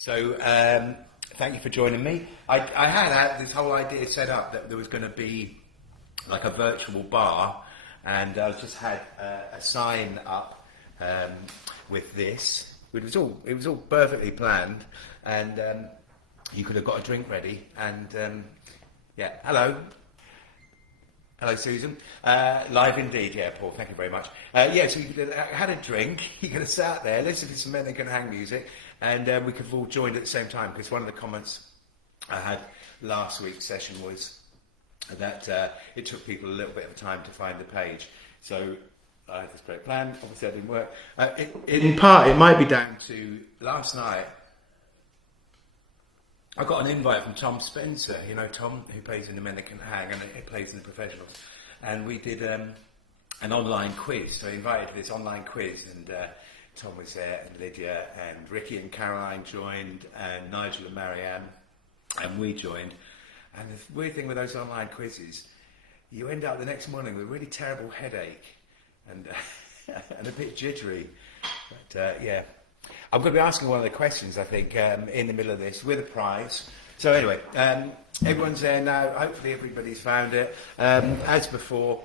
So, thank you for joining me. I had this whole idea set up that there was going to be like a virtual bar, and I just had a sign up with this. It was all perfectly planned, and you could have got a drink ready. And yeah, hello. Hello, Susan. Live indeed, yeah, Paul, thank you very much. Yeah, so you could have had a drink, you could have sat there, listened to some Men That Can Hang music, and we could have all joined at the same time, because one of the comments I had last week's session was that it took people a little bit of time to find the page. So I had this great plan, obviously that didn't work. In part, it might be down to last night, I got an invite from Tom Spencer, you know Tom, who plays in the Men That Can Hang, and he plays in the Professionals. And we did an online quiz, so he invited to this online quiz, and Tom was there, and Lydia, and Ricky and Caroline joined, and Nigel and Marianne, and we joined. And the weird thing with those online quizzes, you end up the next morning with a really terrible headache, and, and a bit jittery. But yeah. I'm going to be asking one of the questions, I think, in the middle of this, with a prize. So anyway, everyone's there now. Hopefully everybody's found it. As before,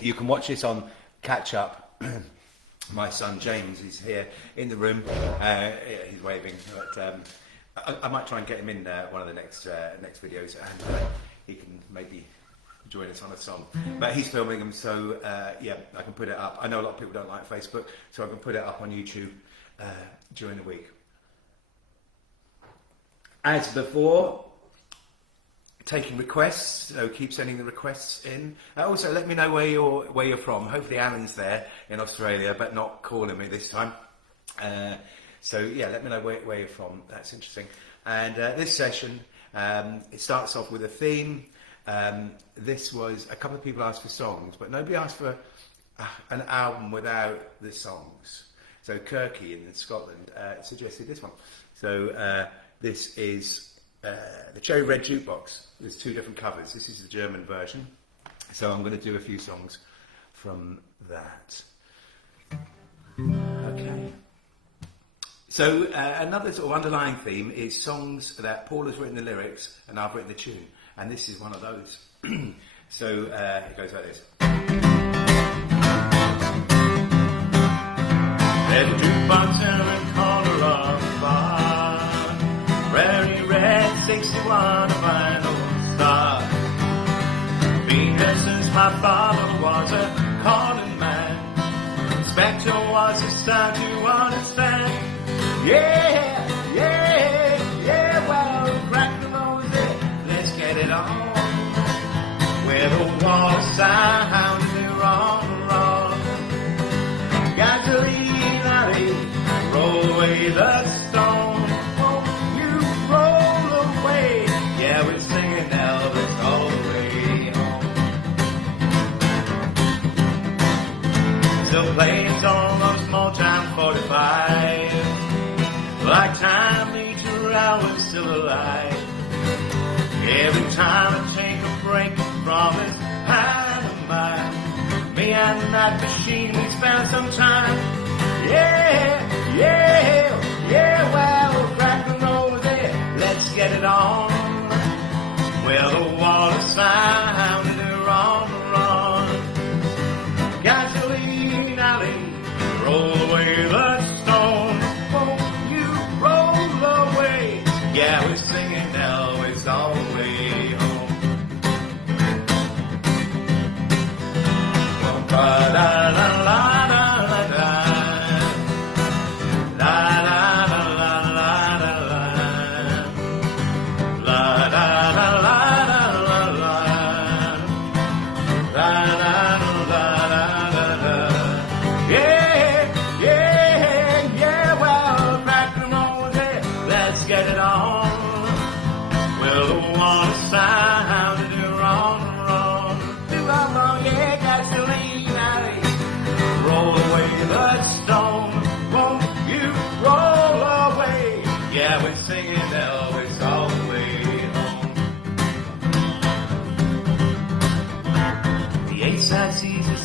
you can watch this on Catch Up. My son James is here in the room. He's waving. But, I might try and get him in one of the next videos, and he can maybe join us on a song. But he's filming them, so yeah, I can put it up. I know a lot of people don't like Facebook, so I can put it up on YouTube during the week. As before, taking requests, so keep sending the requests in. Also, let me know where you're from. Hopefully Alan's there in Australia, but not calling me this time. So yeah, let me know where you're from. That's interesting. And this session, it starts off with a theme. This was, a couple of people asked for songs, but nobody asked for an album without the songs. So Kirky in Scotland suggested this one. So this is the Cherry Red Jukebox. There's two different covers. This is the German version. So I'm going to do a few songs from that. Okay. So another sort of underlying theme is songs that Paul has written the lyrics and I've written the tune. And this is one of those. So it goes like this. There's a jukebox in the corner of the bar. Very red 61, a fine old star. Been there since my father was a calling man. Spectre was a start to understand. Yeah, yeah, yeah, well, crack the rosy, let's get it on. Where the water sound is wrong, wrong. Gasoline. Roll away the stone, won't you roll away? Yeah, we're singing Elvis all the way home. Still playing songs on small-time 45. Like time meets around, we're still alive. Every time I take a break from this hand of mine, me and that machine, we spend some time. Yeah, yeah, yeah, well, crack the rosy, let's get it on. Well, the water sounded wrong, wrong. Gasoline alley, roll away the stone. Won't you roll away? Yeah, we're singing Elvis all the way home. Well, ba-da-la-la.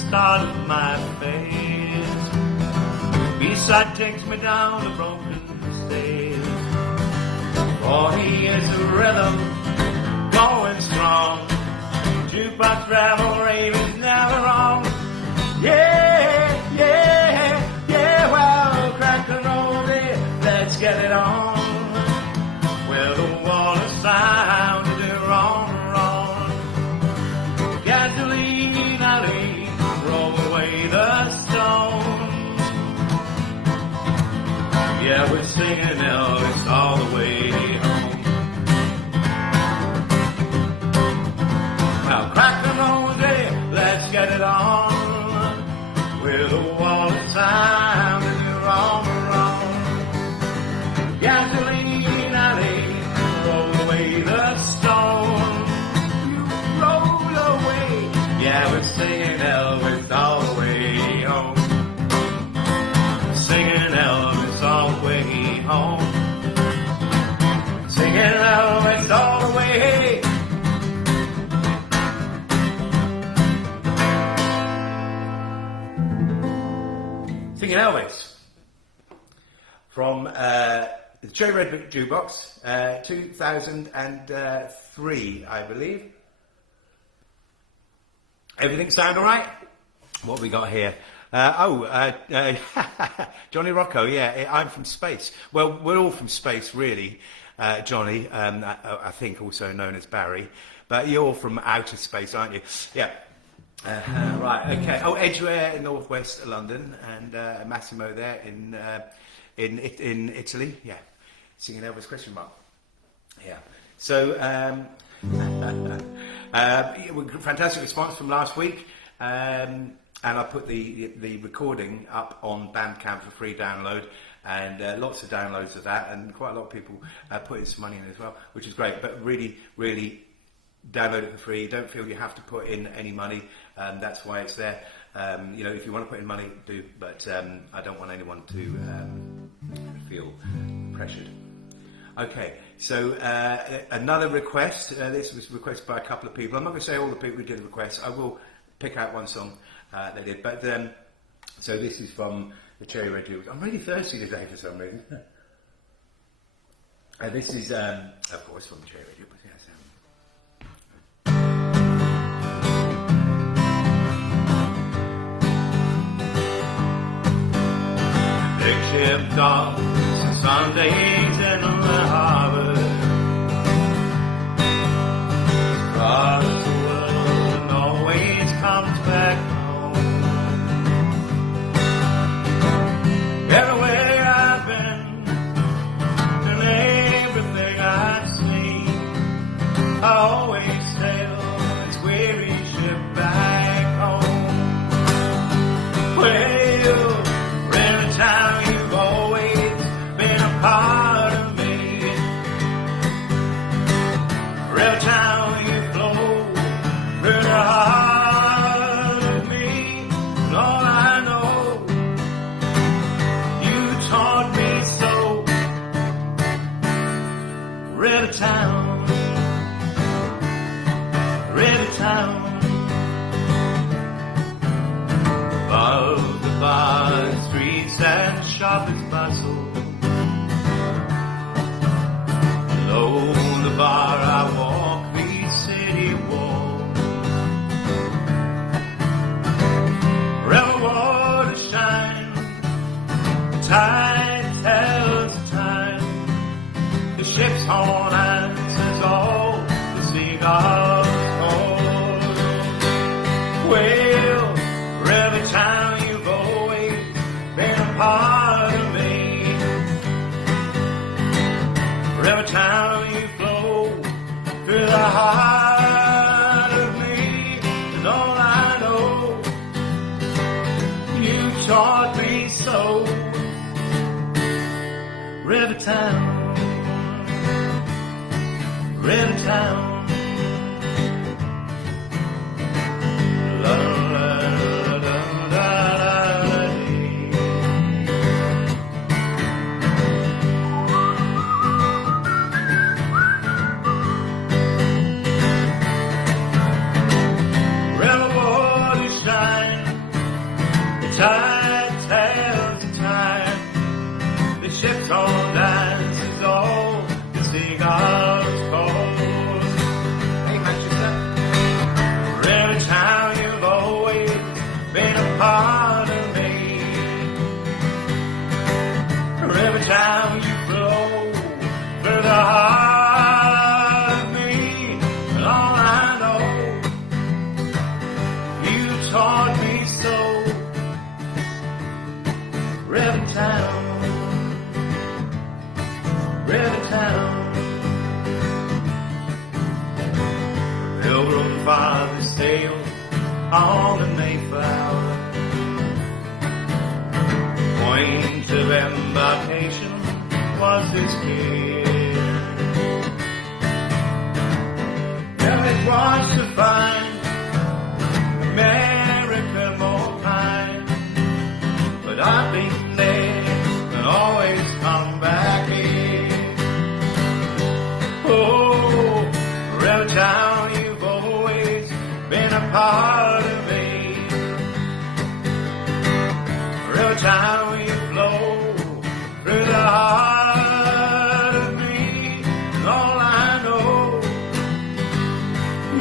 Start of my face, B-side takes me down the broken stairs. 40 years of rhythm, going strong. Jukebox travel rave is never wrong. Yeah, yeah, yeah, well, crack and roll it, let's get it on. Where the water sounded wrong, wrong. Gasoline alley, roll away the stones. Yeah, we're singing Elvis all the way home. Now crack the nose, let's get it on. Where the water sounded wrong, wrong. Gasoline alley, roll away the stone. You roll away. Yeah, we're singing Elvis all the way home. Singing Elvis all the way home. Singing Elvis all the way. Singing Elvis from the Cherry Red Brick Jukebox, 2003, I believe. Everything sound all right? What have we got here? Johnny Rocco, yeah, I'm from space. Well, we're all from space, really, Johnny, I think also known as Barry, but you're from outer space, aren't you? Yeah. Right, okay. Oh, Edgware in northwest London, and Massimo there in Italy. Yeah, singing Elvis question mark. Yeah. So, fantastic response from last week, and I put the recording up on Bandcamp for free download, and lots of downloads of that, and quite a lot of people putting some money in as well, which is great. But really, really, download it for free. Don't feel you have to put in any money. That's why it's there. You know, if you want to put in money, do. But I don't want anyone to feel pressured. Okay, so another request. This was requested by a couple of people. I'm not going to say all the people who did the request. I will pick out one song they did. But so this is from the Cherry Red Jukebox. I'm really thirsty today for some reason. This is, of course, from the Cherry Red Jukebox. Yes. Big ship docks and Sundays in the harbor, across the world and always comes back home. Everywhere I've been and everything I've seen, I always sail this weary ship back home. Well, town, you've always been a part of me. Every time you flow through the heart of me, and all I know, you taught me so. River town, river town, above the bar streets and shoppers bustle. Below the bar I walk these city walls. River water shine, the tide tells the time. The ship's horn answers all the seagulls call. Well, river town, you've always been a part of me. Every time you flow through the heart of me, and all I know, you taught me so. River town, river town. La, la, la, la, la, la. Tide tells the time, the ship's on dances all the seagulls. River Town, River Town. Pilgrim fathers sailed on the Mayflower. Point of embarkation was this here. Well, it was to find America more kind, but I've been there and always come back here. Oh, River Town, you've always been a part of me. River Town, you flow through the heart of me, and all I know,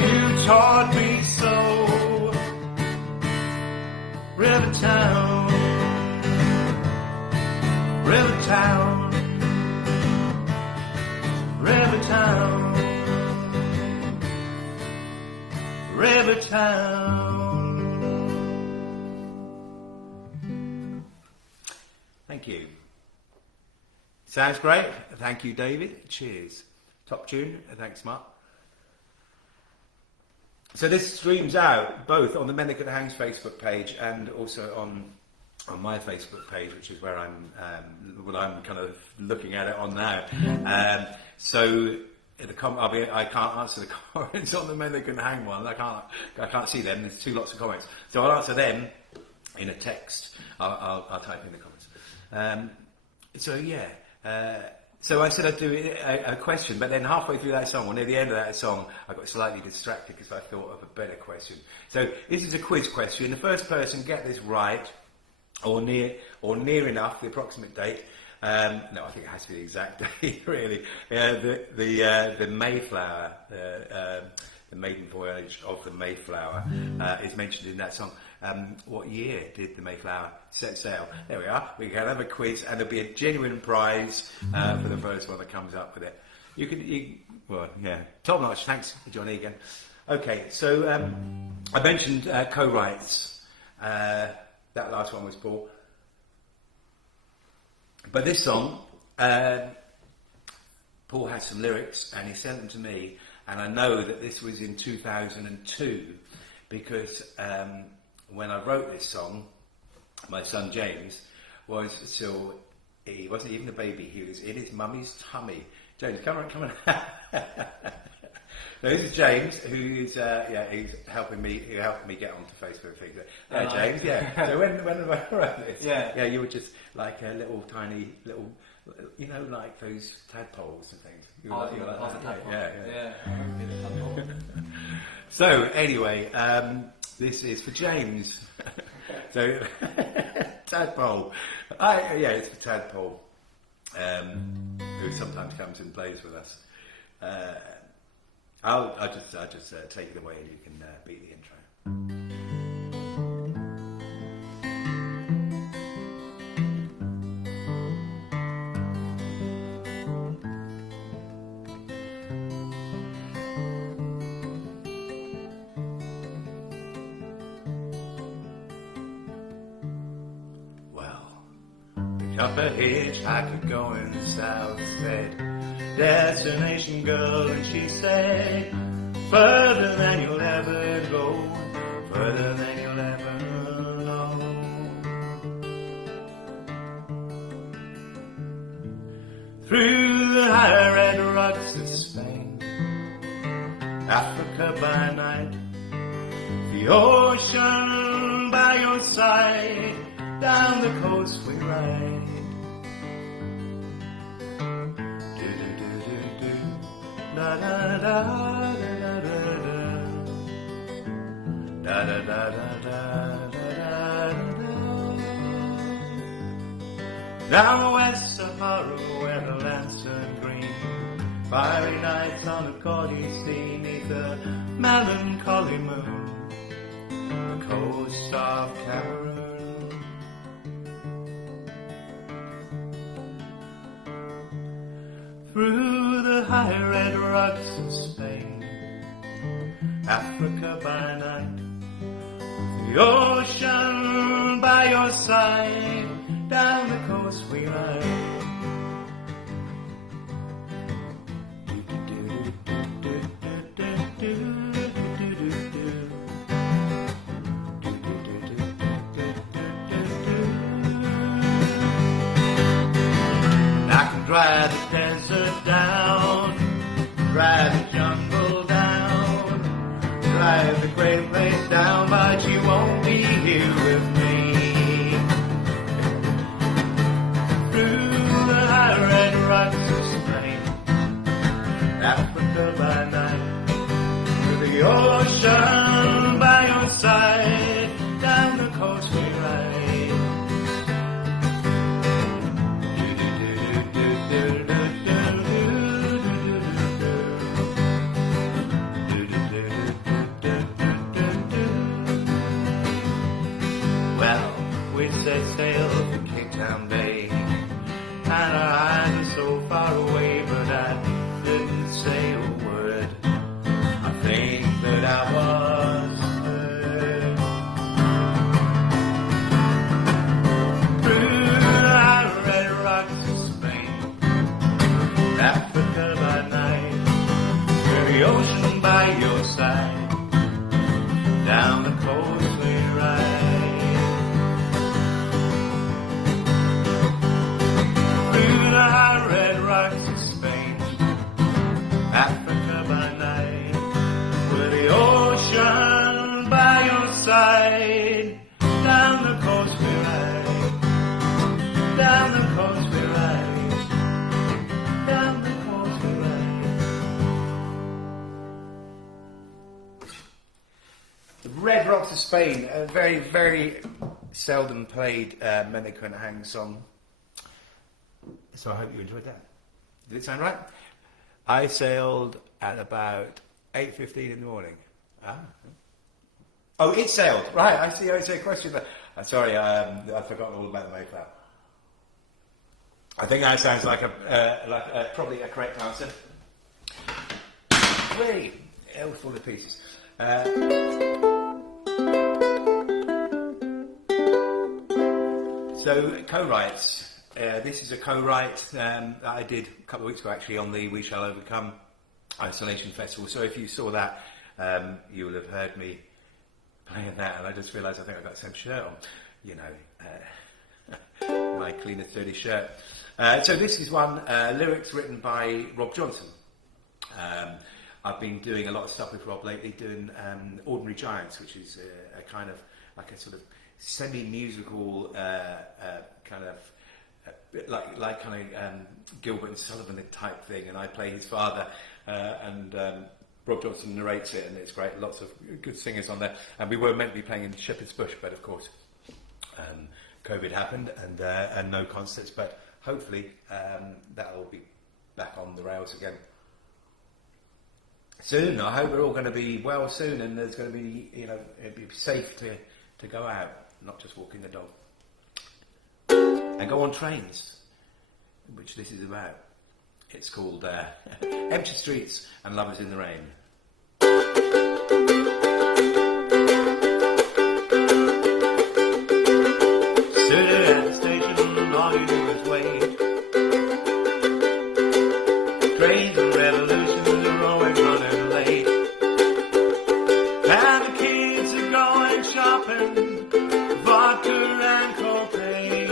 you taught me so. River Town, River Town, River Town, River Town. Thank you. Sounds great. Thank you, David. Cheers. Top tune. Thanks, Mark. So this streams out both on the Mendicant Hangs Facebook page and also on my Facebook page, which is where I'm kind of looking at it on now. So I can't answer the comments on the Mendicant Hang one. I can't see them. There's lots of comments. So I'll answer them in a text. I'll type in the comments. So I said I'd do a question, but then halfway through that song, or near the end of that song, I got slightly distracted because I thought of a better question. So this is a quiz question. The first person get this right, or near enough, the approximate date. No, I think it has to be the exact date, really. The Mayflower, the maiden voyage of the Mayflower, is mentioned in that song. What year did the Mayflower set sail? There we are. We can have a quiz, and there'll be a genuine prize for the first one that comes up with it. Top notch. Thanks, John Egan. Okay, so I mentioned co-writes. That last one was Paul. But this song, Paul had some lyrics, and he sent them to me, and I know that this was in 2002 because when I wrote this song, my son James he wasn't even a baby, he was in his mummy's tummy. James, come on. So this is James, who's he's helping me get onto Facebook things. James, So when I wrote this, you were just like a little tiny little, like those tadpoles and things. You were like that. Yeah. So anyway, this is for James. So tadpole. It's for tadpole, who sometimes comes and plays with us. I'll just take it away, and you can beat the intro. Up a hitchhiker going south, said, destination girl, and she said, further than you'll ever go, further than you'll ever know. Through the high red rocks of Spain, Africa by night, the ocean by your side, down the coast we ride. Da da da da da da da da da da. Down West Sahara where the lands turn green, fiery nights on a gaudy sea, neath the melancholy moon, the coast of Cameroon. Through the high red rocks of Spain, Africa by night, the ocean by your side, down course we ride. Drive the desert down, drive the jungle down, drive the great place down, but you won't be here with me. Through the high red rocks of Spain, Africa by night, with the ocean by your side, down the coast we ride. Set sail for Cape Town Bay, and our eyes are so far away, but I didn't say a word. I think that I was heard. Through the high red rocks of Spain, Africa by night, with the ocean by your side, down the coast we ride. The high red rocks of Spain, Africa by night, with the ocean by your side, down the coast we ride, down the coast we ride, down the coast we ride. The Red Rocks of Spain, a very, very seldom played Menaker & Hang song. So I hope you enjoyed that. Did it sound right? I sailed at about 8:15 in the morning. Ah. Oh, it sailed. Right, I see. I see a question there. Sorry, I've forgotten all about the Mayflower. I think that sounds like probably a correct answer. Really, all full of pieces. So co-writes. This is a co-write that I did a couple of weeks ago, actually, on the We Shall Overcome Isolation Festival. So if you saw that, you will have heard me playing that, and I just realised I think I've got the same shirt on. You know, my cleanest dirty shirt. So this is one, lyrics written by Rob Johnson. I've been doing a lot of stuff with Rob lately, doing Ordinary Giants, which is a kind of like a sort of semi-musical kind of like kind of Gilbert and Sullivan type thing, and I play his father, and Rob Johnson narrates it, and it's great. Lots of good singers on there, and we were meant to be playing in Shepherd's Bush, but of course COVID happened, and no concerts. But hopefully that'll be back on the rails again soon. I hope we're all going to be well soon, and there's going to be, you know, it'd be safe to go out, not just walking the dog. And go on trains, which this is about. It's called Empty Streets and Lovers in the Rain. Sitting at the station, all you do is wait. Trains and revolutions are always running late. And the kids are going shopping, vodka and cocaine.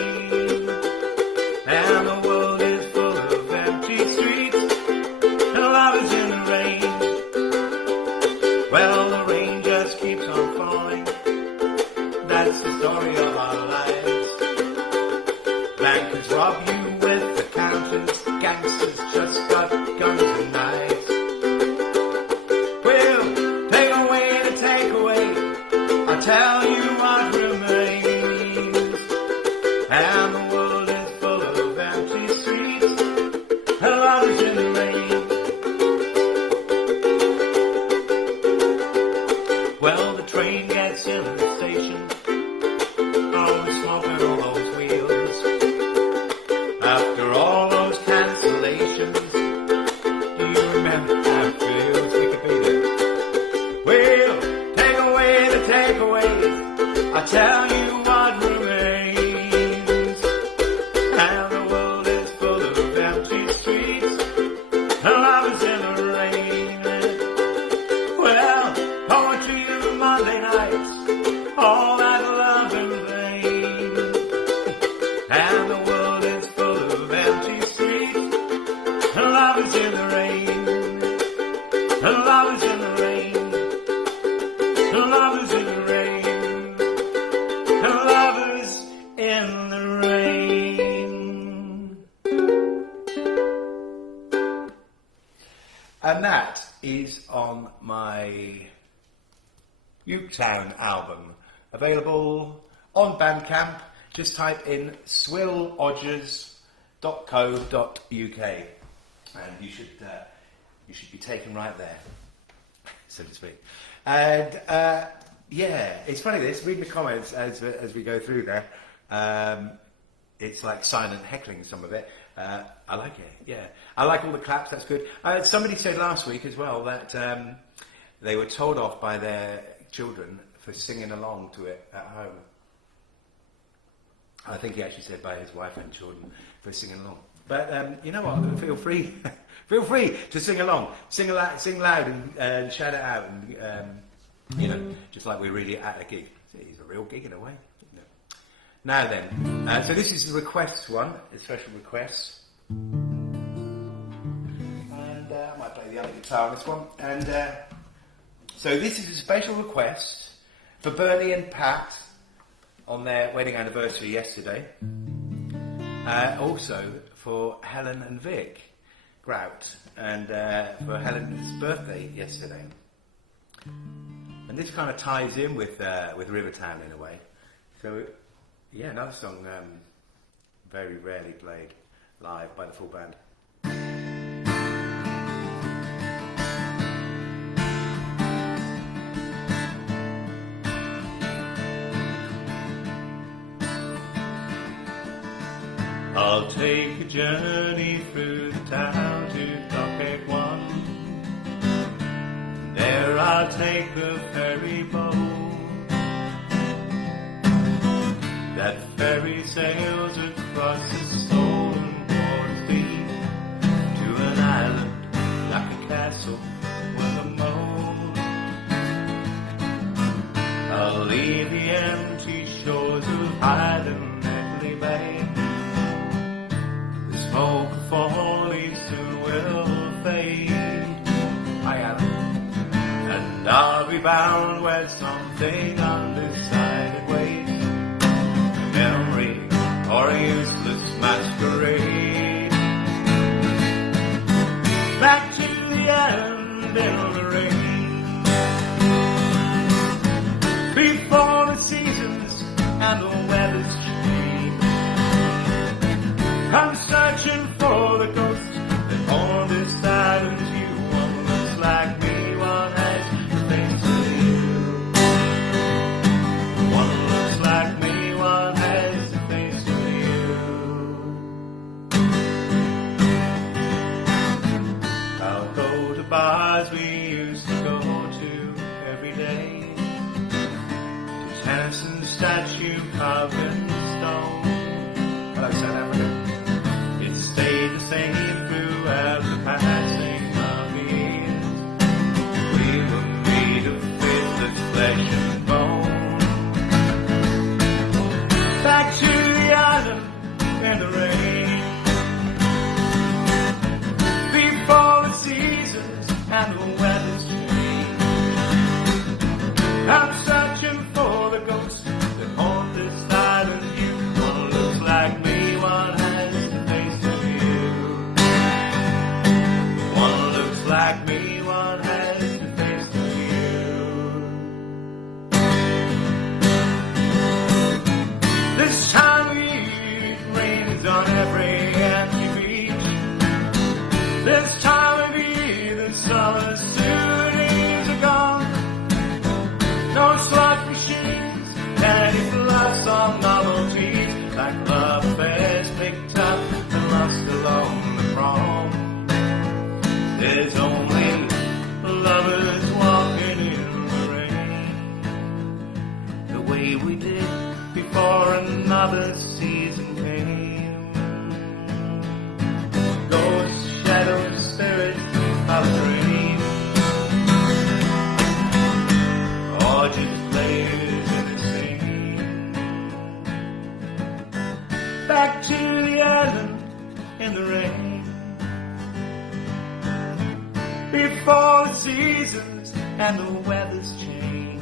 And the world is full of empty streets and lovers in the rain. Well, the rain just keeps on falling. That's the story of our lives. Bankers rob you with accountants. Gangsters just got guns and knives. Well, take away the takeaway. I'll tell you what remains. And the world is full of empty streets and lovers in the rain. Well, the train gets in the station, always smoking all those wheels. And that is on my Uketown album, available on Bandcamp. Just type in swillodgers.co.uk and you should be taken right there, so to speak. And yeah, it's funny this, reading the comments as we go through there. It's like silent heckling, some of it. I like it, yeah. I like all the claps, that's good. Somebody said last week as well that they were told off by their children for singing along to it at home. I think he actually said by his wife and children for singing along. But you know what? Feel free, feel free to sing along, sing loud, and shout it out, and you know, just like we're really at a gig. It's a real gig in a way. You know. Now then, so this is the request one, a special request, and I might play the other guitar on this one. And so this is a special request for Bernie and Pat on their wedding anniversary yesterday. Also for Helen and Vic Grout, and for Helen's birthday yesterday. And this kind of ties in with Rivertown in a way. So yeah, another song very rarely played live by the full band. I'll take a journey through the town to Dockhead 1. There I'll take the ferry boat. That ferry sails across the stolen waters deep to an island like a castle with a moat. I'll leave the empty shores of Highland Medley Bay. Smoke for holy soon will fade, and I'll be bound where something undecided waits, a memory or a useless masquerade. Back to the island in the rain, before the seasons and the weather's change. I'm searching for the ghost that on this island you. One looks like me, one has the face of you. One looks like me, one has the face of you. I'll go to bars we used to go to every day, to Tennyson statue carved in stone. Hello, South Africa. Stayed the same throughout the passing of the years. We were made of faithless flesh and bone. Back to the island in the rain, before the seasons and the weather's change. I'm searching for the ghosts that haunt this island. You, one looks like me, one has the face of you. One looks like me, one has the face of you. This time of year, it rains on every empty beach. This time of year, the summer studios are gone. No slot machines, any fluffs or novelties, like love affairs picked up and lost along the prom. There's only lovers walking in the rain, the way we did before another season came. Ghosts, shadows, spirits of dreams, or just players in the scene. Back to the island in the rain, before the seasons and the weather's change.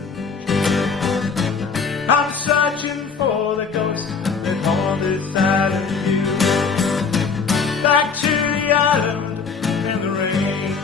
I'm searching for the ghosts that haunt this island view. Back to the island in the rain.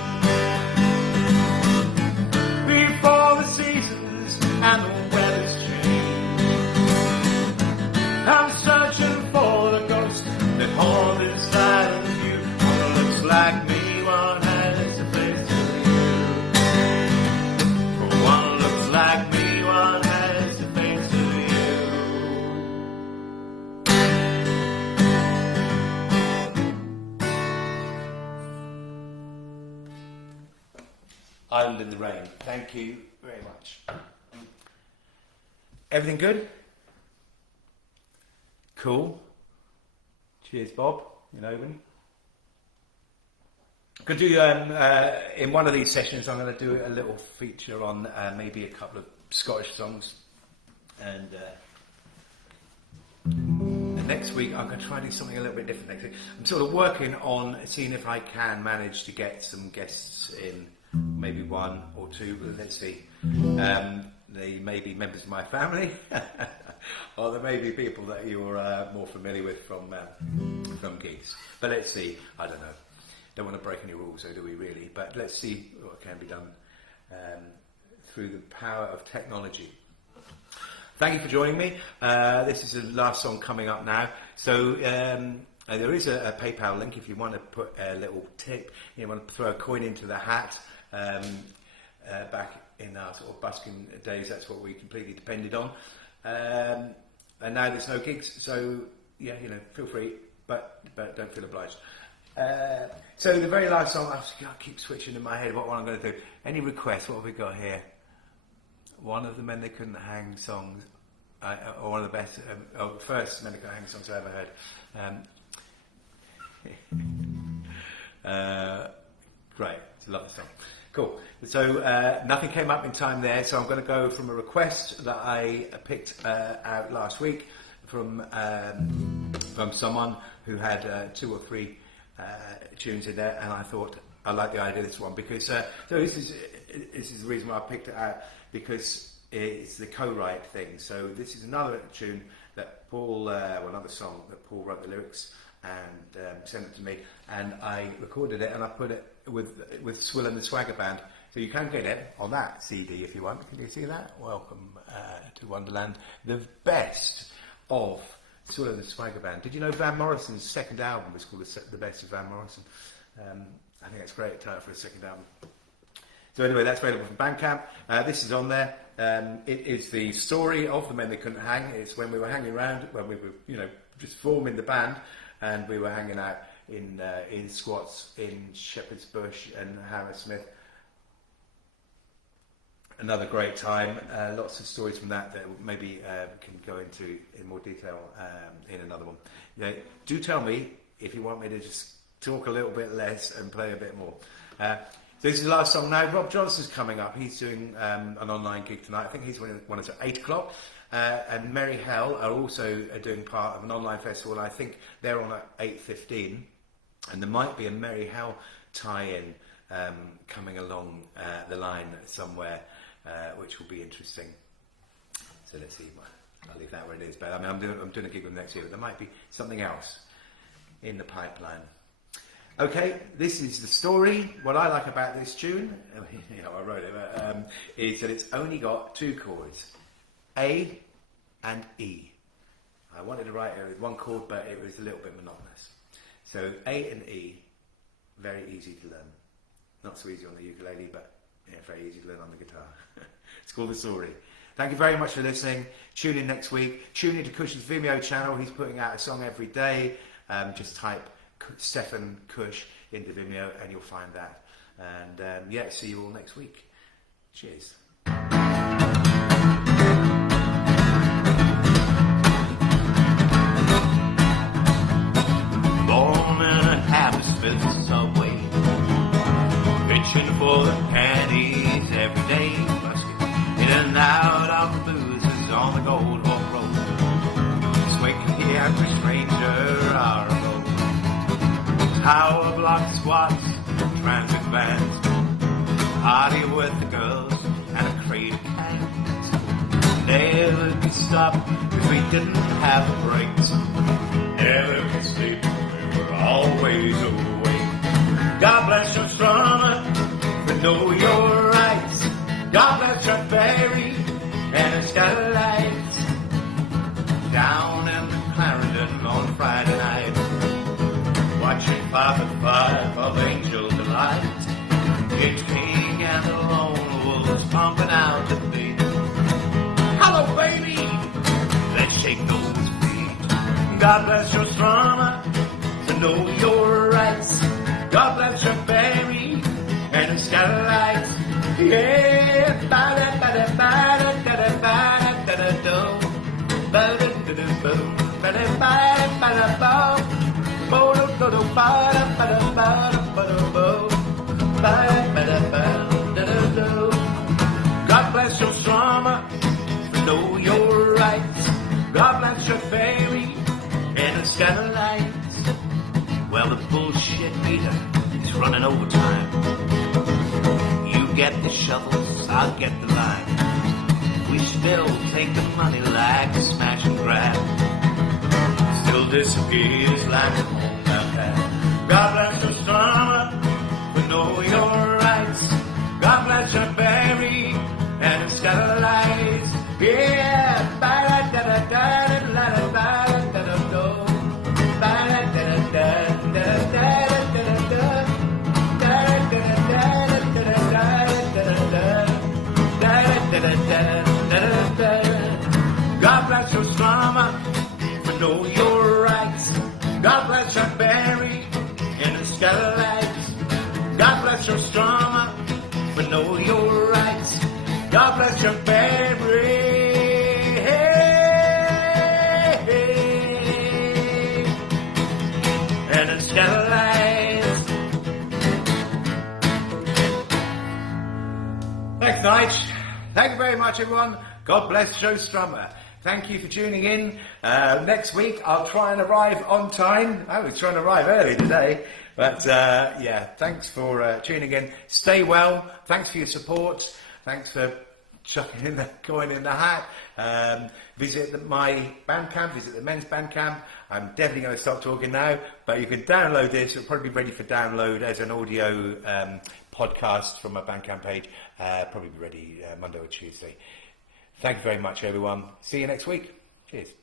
Island in the Rain. Thank you very much. Everything good? Cool. Cheers, Bob. You know me. Could do in one of these sessions. I'm going to do a little feature on maybe a couple of Scottish songs, and next week I'm going to try and do something a little bit different. Next week, I'm sort of working on seeing if I can manage to get some guests in, maybe one or two. Let's see. They may be members of my family, or there may be people that you're more familiar with from gigs. But let's see. I don't know. Don't want to break any rules, so do we really? But let's see what can be done through the power of technology. Thank you for joining me. This is the last song coming up now. So there is a PayPal link if you want to put a little tip. You want to throw a coin into the hat. Back in our sort of busking days, that's what we completely depended on. And now there's no gigs, so yeah, you know, feel free, but don't feel obliged. So the very last song, I keep switching in my head what one I'm going to do. Any requests? What have we got here? One of the Men They Couldn't Hang songs, or one of the best, first Men They Couldn't Hang songs I ever heard. Great, it's a lovely song. Cool. So nothing came up in time there, so I'm going to go from a request that I picked out last week from someone who had 2 or 3 tunes in there, and I thought I like the idea of this one because so this is the reason why I picked it out, because it's the co-write thing. So this is another tune that Paul, another song that Paul wrote the lyrics and sent it to me, and I recorded it and I put it with Swill and the Swagger Band. So you can get it on that CD if you want. Can you see that? Welcome to Wonderland. The best of Swill and the Swagger Band. Did you know Van Morrison's second album was called The Best of Van Morrison? I think that's a great title for a second album. So anyway, that's available from Bandcamp. This is on there. It is the story of the Men They Couldn't Hang. It's when we were hanging around, when we were, you know, just forming the band, and we were hanging out in squats in Shepherd's Bush and Hammersmith. Another great time. Lots of stories from that maybe can go into in more detail in another one. Yeah, do tell me if you want me to just talk a little bit less and play a bit more. So this is the last song now. Rob Johnson's coming up. He's doing an online gig tonight. I think he's one at 8 o'clock. And Merry Hell are also doing part of an online festival. I think they're on at 8:15. And there might be a Merry Hell tie-in coming along the line somewhere, which will be interesting. So let's see. I'll leave that where it is. But I mean, I'm doing a gig with them next year, but there might be something else in the pipeline. Okay, this is the story. What I like about this tune, you know, I wrote it, is that it's only got 2 chords, A and E. I wanted to write it with 1 chord, but it was a little bit monotonous. So A and E, very easy to learn. Not so easy on the ukulele, but yeah, very easy to learn on the guitar. It's called The Story. Thank you very much for listening. Tune in next week. Tune into Cush's Vimeo channel. He's putting out a song every day. Just type Stefan Cush into Vimeo and you'll find that. And yeah, see you all next week. Cheers. Born in a Hammersmith subway, reaching for the panties every day, in and out of the boozers on the Gold Hawk Road, swinging the average stranger our road. Tower block squats, transit vans, party with the girls and a crate of cans. Never could stop cause we didn't have brakes, never could sleep, we were always awake. God bless your strummer, for know your rights. God bless your ferry and its skylights. Down in Clarendon on Friday night, watching 5 at 5 of Angel Delight. It's King and the Lone Wolves pumping out the beat. Hello, baby, let's shake those feet. God bless your strummer, to know your rights. God bless your berry and its skylights. shit meter is running overtime. You get the shovels, I'll get the lime. We still take the money like a smash and grab. Still disappears like a homebound hat. God bless your strong, but know your rights. God bless your berry and its lies. Yeah, ba-da-da-da-da-da-da-da-da-da-da-da. God bless your drama, but know your rights. God bless your berry and its lights. God bless your drama, but know your rights. God bless your berry. And it's lights. Thanks, Nige. Thank you very much, everyone. God bless Joe Strummer. Thank you for tuning in. Next week, I'll try and arrive on time. I was trying to arrive early today. But yeah, thanks for tuning in. Stay well. Thanks for your support. Thanks for chucking in the coin in the hat. Visit my Bandcamp, visit the men's Bandcamp. I'm definitely going to stop talking now, but you can download this. It'll probably be ready for download as an audio podcast from my Bandcamp page. Probably be ready Monday or Tuesday. Thank you very much, everyone. See you next week. Cheers.